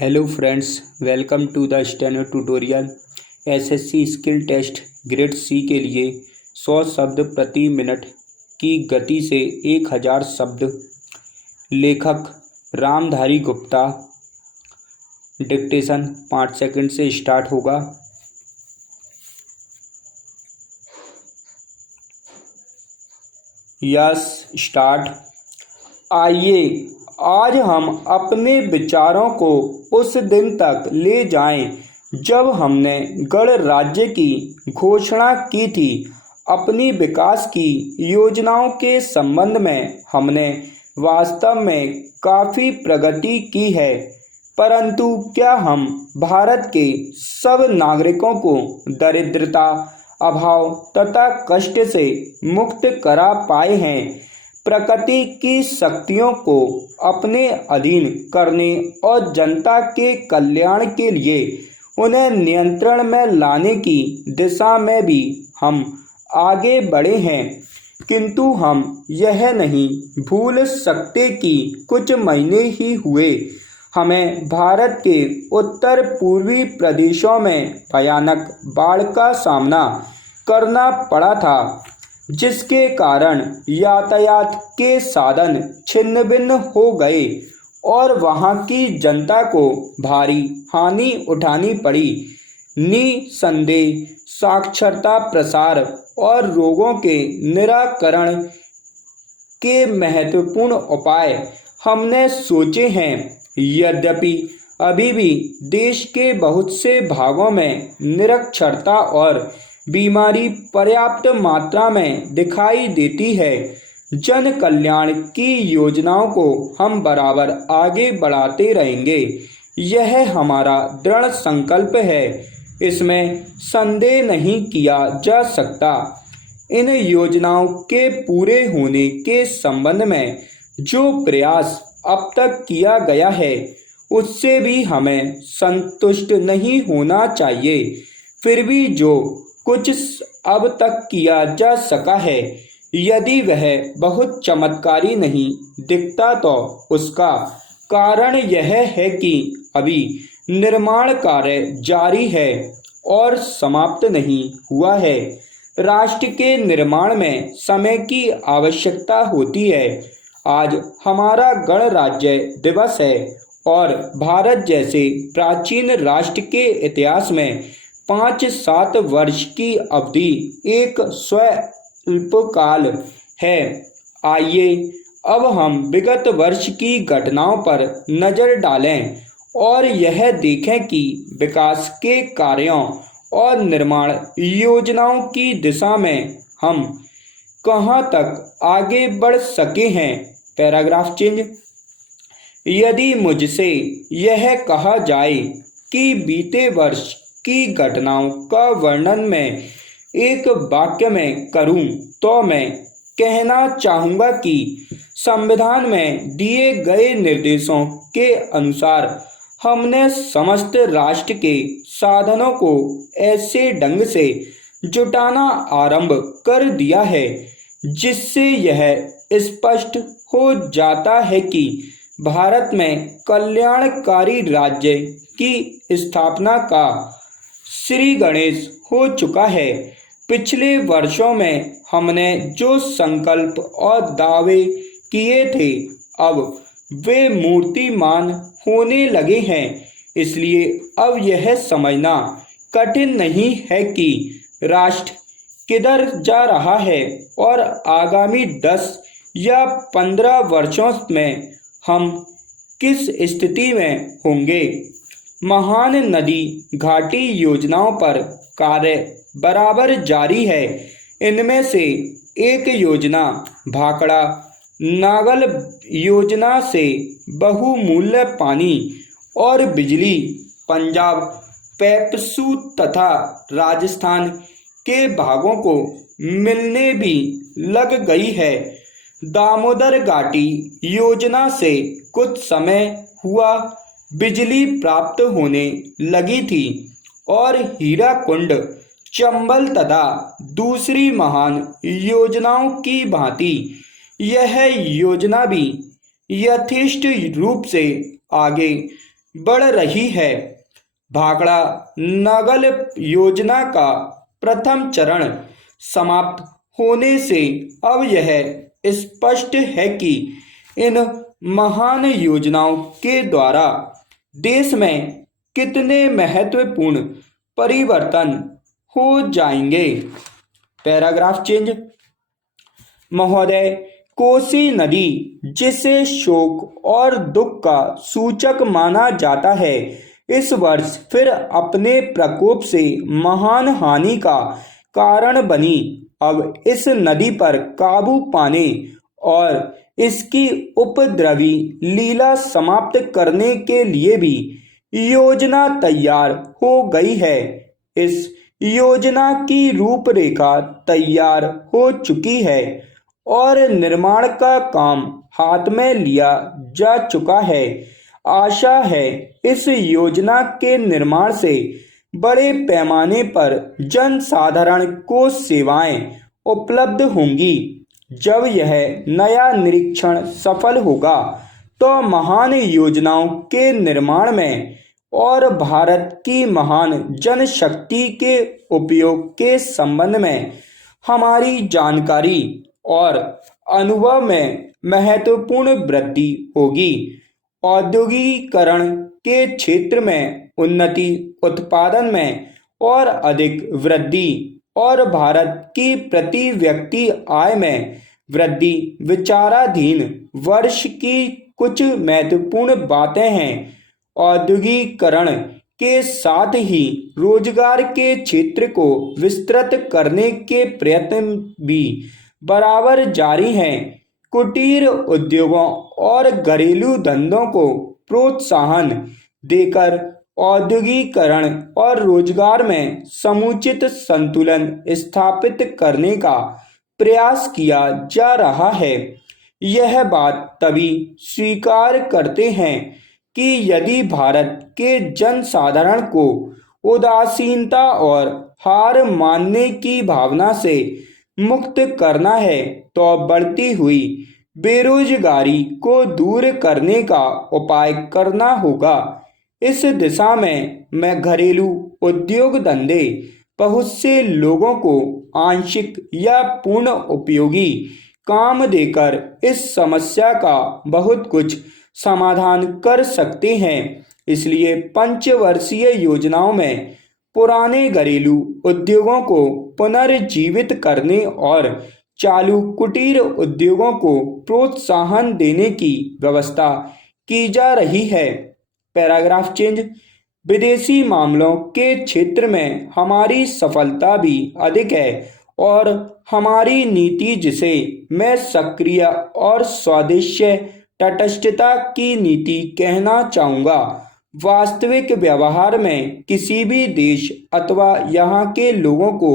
Hello friends, welcome to the steno tutorial. SSC skill test grade C के लिए 100 शब्द प्रति मिनट की गति से 1000 शब्द। लेखक रामधारी गुप्ता। डिक्टेशन 5 सेकंड से स्टार्ट होगा। Yes, start. आइए आज हम अपने विचारों को उस दिन तक ले जाएं जब हमने गणराज्य की घोषणा की थी। अपनी विकास की योजनाओं के संबंध में हमने वास्तव में काफ़ी प्रगति की है, परंतु क्या हम भारत के सब नागरिकों को दरिद्रता, अभाव तथा कष्ट से मुक्त करा पाए हैं? प्रकृति की शक्तियों को अपने अधीन करने और जनता के कल्याण के लिए उन्हें नियंत्रण में लाने की दिशा में भी हम आगे बढ़े हैं, किंतु हम यह नहीं भूल सकते कि कुछ महीने ही हुए हमें भारत के उत्तर पूर्वी प्रदेशों में भयानक बाढ़ का सामना करना पड़ा था, जिसके कारण यातायात के साधन छिन्न भिन्न हो गए और वहां की जनता को भारी हानि उठानी पड़ी। निसंदेह साक्षरता प्रसार और रोगों के निराकरण के महत्वपूर्ण उपाय हमने सोचे हैं। यद्यपि अभी भी देश के बहुत से भागों में निरक्षरता और बीमारी पर्याप्त मात्रा में दिखाई देती है, जन कल्याण की योजनाओं को हम बराबर आगे बढ़ाते रहेंगे। यह हमारा दृढ़ संकल्प है, इसमें संदेह नहीं किया जा सकता। इन योजनाओं के पूरे होने के संबंध में जो प्रयास अब तक किया गया है, उससे भी हमें संतुष्ट नहीं होना चाहिए। फिर भी जो कुछ अब तक किया जा सका है, यदि वह बहुत चमत्कारी नहीं दिखता तो उसका कारण यह है कि अभी निर्माण कार्य जारी है और समाप्त नहीं हुआ है। राष्ट्र के निर्माण में समय की आवश्यकता होती है। आज हमारा गणराज्य दिवस है और भारत जैसे प्राचीन राष्ट्र के इतिहास में 5-7 वर्ष की अवधि एक स्वल्पकाल है। आइए अब हम विगत वर्ष की घटनाओं पर नजर डालें और यह देखें कि विकास के कार्यों और निर्माण योजनाओं की दिशा में हम कहां तक आगे बढ़ सके हैं। Paragraph change. यदि मुझसे यह कहा जाए कि बीते वर्ष की घटनाओं का वर्णन मैं एक वाक्य में करूं, तो मैं कहना चाहूँगा कि संविधान में दिए गए निर्देशों के अनुसार हमने समस्त राष्ट्र के साधनों को ऐसे ढंग से जुटाना आरंभ कर दिया है जिससे यह स्पष्ट हो जाता है कि भारत में कल्याणकारी राज्य की स्थापना का श्री गणेश हो चुका है। पिछले वर्षों में हमने जो संकल्प और दावे किए थे, अब वे मूर्तिमान होने लगे हैं। इसलिए अब यह समझना कठिन नहीं है कि राष्ट्र किधर जा रहा है और आगामी 10 या 15 वर्षों में हम किस स्थिति में होंगे। महान नदी घाटी योजनाओं पर कार्य बराबर जारी है। इनमें से एक योजना भाखड़ा नागल योजना से बहुमूल्य पानी और बिजली पंजाब, पेप्सू तथा राजस्थान के भागों को मिलने भी लग गई है। दामोदर घाटी योजना से कुछ समय हुआ बिजली प्राप्त होने लगी थी और हीराकुंड, चंबल तथा दूसरी महान योजनाओं की भांति यह योजना भी यथेष्ट रूप से आगे बढ़ रही है। भाखड़ा नगल योजना का प्रथम चरण समाप्त होने से अब यह स्पष्ट है कि इन महान योजनाओं के द्वारा देश में कितने महत्वपूर्ण परिवर्तन हो जाएंगे। Paragraph change. महोदय, कोसी नदी, जिसे शोक और दुख का सूचक माना जाता है, इस वर्ष फिर अपने प्रकोप से महान हानि का कारण बनी। अब इस नदी पर काबू पाने और इसकी उपद्रवी लीला समाप्त करने के लिए भी योजना तैयार हो गई है। इस योजना की रूपरेखा तैयार हो चुकी है और निर्माण का काम हाथ में लिया जा चुका है। आशा है इस योजना के निर्माण से बड़े पैमाने पर जन साधारण को सेवाएं उपलब्ध होंगी। जब यह नया निरीक्षण सफल होगा तो महान योजनाओं के निर्माण में और भारत की महान जनशक्ति के उपयोग के संबंध में हमारी जानकारी और अनुभव में महत्वपूर्ण वृद्धि होगी। औद्योगिकरण के क्षेत्र में उन्नति, उत्पादन में और अधिक वृद्धि और भारत की प्रति व्यक्ति आय में वृद्धि विचाराधीन वर्ष की कुछ महत्वपूर्ण बातें हैं। औद्योगिकरण के साथ ही रोजगार के क्षेत्र को विस्तृत करने के प्रयत्न भी बराबर जारी हैं। कुटीर उद्योगों और घरेलू धंधों को प्रोत्साहन देकर औद्योगिकरण और रोजगार में समुचित संतुलन स्थापित करने का प्रयास किया जा रहा है। यह बात तभी स्वीकार करते हैं कि यदि भारत के जनसाधारण को उदासीनता और हार मानने की भावना से मुक्त करना है तो बढ़ती हुई बेरोजगारी को दूर करने का उपाय करना होगा। इस दिशा में मैं घरेलू उद्योग धंधे बहुत से लोगों को आंशिक या पूर्ण उपयोगी काम देकर इस समस्या का बहुत कुछ समाधान कर सकते हैं। इसलिए पंचवर्षीय योजनाओं में पुराने घरेलू उद्योगों को पुनर्जीवित करने और चालू कुटीर उद्योगों को प्रोत्साहन देने की व्यवस्था की जा रही है। Paragraph change. विदेशी मामलों के क्षेत्र में हमारी सफलता भी अधिक है और हमारी नीति, जिसे मैं सक्रिय और स्वदेशी तटस्थता की नीति कहना चाहूँगा, वास्तविक व्यवहार में किसी भी देश अथवा यहाँ के लोगों को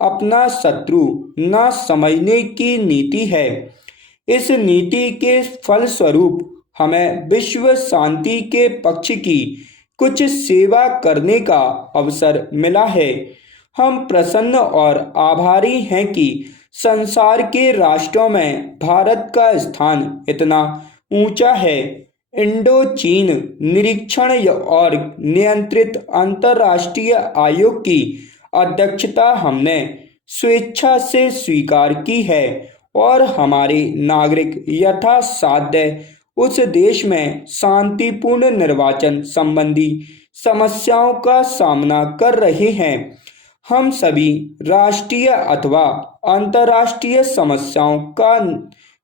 अपना शत्रु न समझने की नीति है। इस नीति के फलस्वरूप हमें विश्व शांति के पक्ष की कुछ सेवा करने का अवसर मिला है। हम प्रसन्न और आभारी हैं कि संसार के राष्ट्रों में भारत का स्थान इतना ऊंचा है। इंडो चीन निरीक्षण और नियंत्रित अंतर्राष्ट्रीय आयोग की अध्यक्षता हमने स्वेच्छा से स्वीकार की है और हमारे नागरिक यथासाध्य उस देश में शांतिपूर्ण निर्वाचन संबंधी समस्याओं का सामना कर रहे हैं। हम सभी राष्ट्रीय अथवा अंतर्राष्ट्रीय समस्याओं का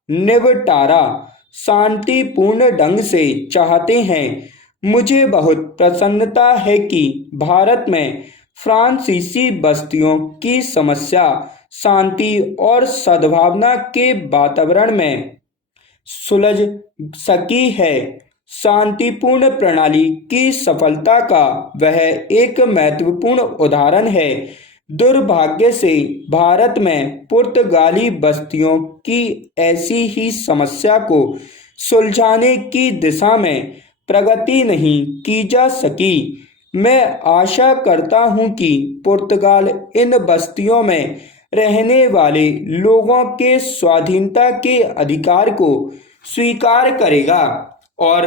निपटारा शांतिपूर्ण ढंग से चाहते हैं। मुझे बहुत प्रसन्नता है कि भारत में फ्रांसीसी बस्तियों की समस्या शांति और सद्भावना के वातावरण में सुलझ सकी है। शांतिपूर्ण प्रणाली की सफलता का वह एक महत्वपूर्ण उदाहरण है। दुर्भाग्य से भारत में पुर्तगाली बस्तियों की ऐसी ही समस्या को सुलझाने की दिशा में प्रगति नहीं की जा सकी। मैं आशा करता हूं कि पुर्तगाल इन बस्तियों में रहने वाले लोगों के स्वाधीनता के अधिकार को स्वीकार करेगा और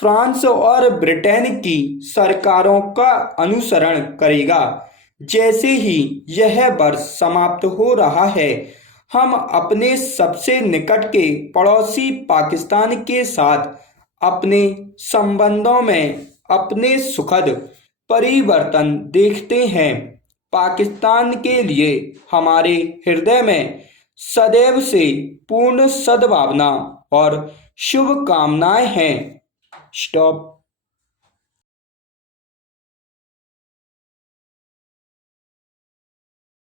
फ्रांस और ब्रिटेन की सरकारों का अनुसरण करेगा। जैसे ही यह वर्ष समाप्त हो रहा है, हम अपने सबसे निकट के पड़ोसी पाकिस्तान के साथ अपने संबंधों में अपने सुखद परिवर्तन देखते हैं। पाकिस्तान के लिए हमारे हृदय में सदैव से पूर्ण सद्भावना और शुभकामनाएं हैं। स्टॉप।